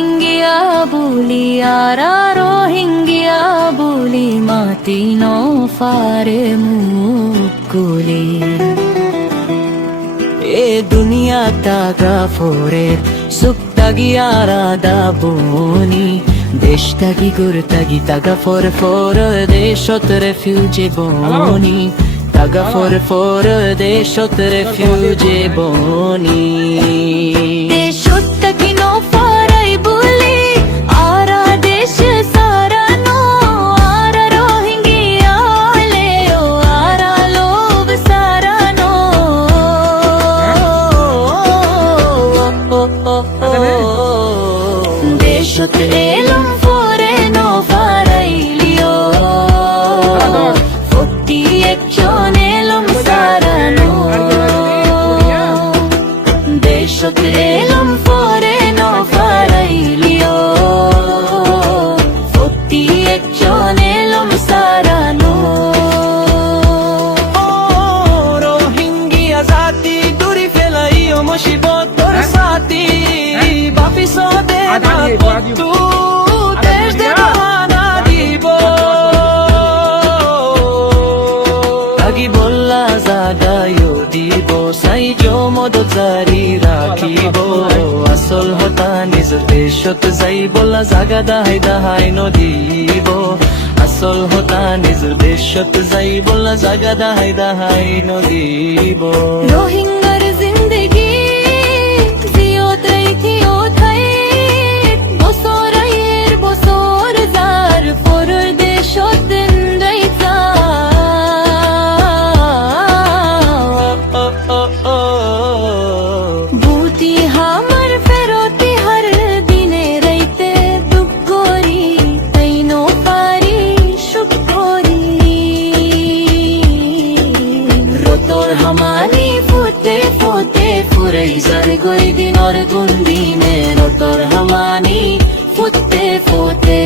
রোহিঙ্গিয়া বুলি আরা রোহিঙ্গিয়া বুলি মাতি নৌফারে মুকুলি এ দুনিয়া তাগা ফোরে সুক্তাগি আরাদা বনি দেশ তাগি গুর তাগি তাগা ফোর দেশত রেফিউজি বনি তাগা ফোর দেশত রেফিউজি বনি দেশত তাগি নৌফারাই বুলি আরা দেশ সারানো আরা রোহিঙ্গিয়া লেও আরা লোভ সারানো দেশত এলম ফোরে নৌফারাইলিও ফটি একজন এলম সারানো দেশত এলম ফোরে নৌফারাইলিও ফটি একজন এলম সারানো রোহিঙ্গিয়া জাতি দূরি ফেলাইও মুসিবত তোর সাথী বাপি সদে পত্তু দেশ দেবানা দিব আগি বললা জাগায়ও দিব সাইজো মদত জারি রাখিব আসল হতা নিজ দেশত যাই বললা জাগা দাহাই নদিব আসল হতা নিজ দেশত যাই বললা জাগা দাহাই নদিব রোহিঙ্গার জিন্দগি হামানি ফুটে ফুটে ফুরাই যার গই দিনর গুন্দি মে রতর হামানি ফুটে ফুটে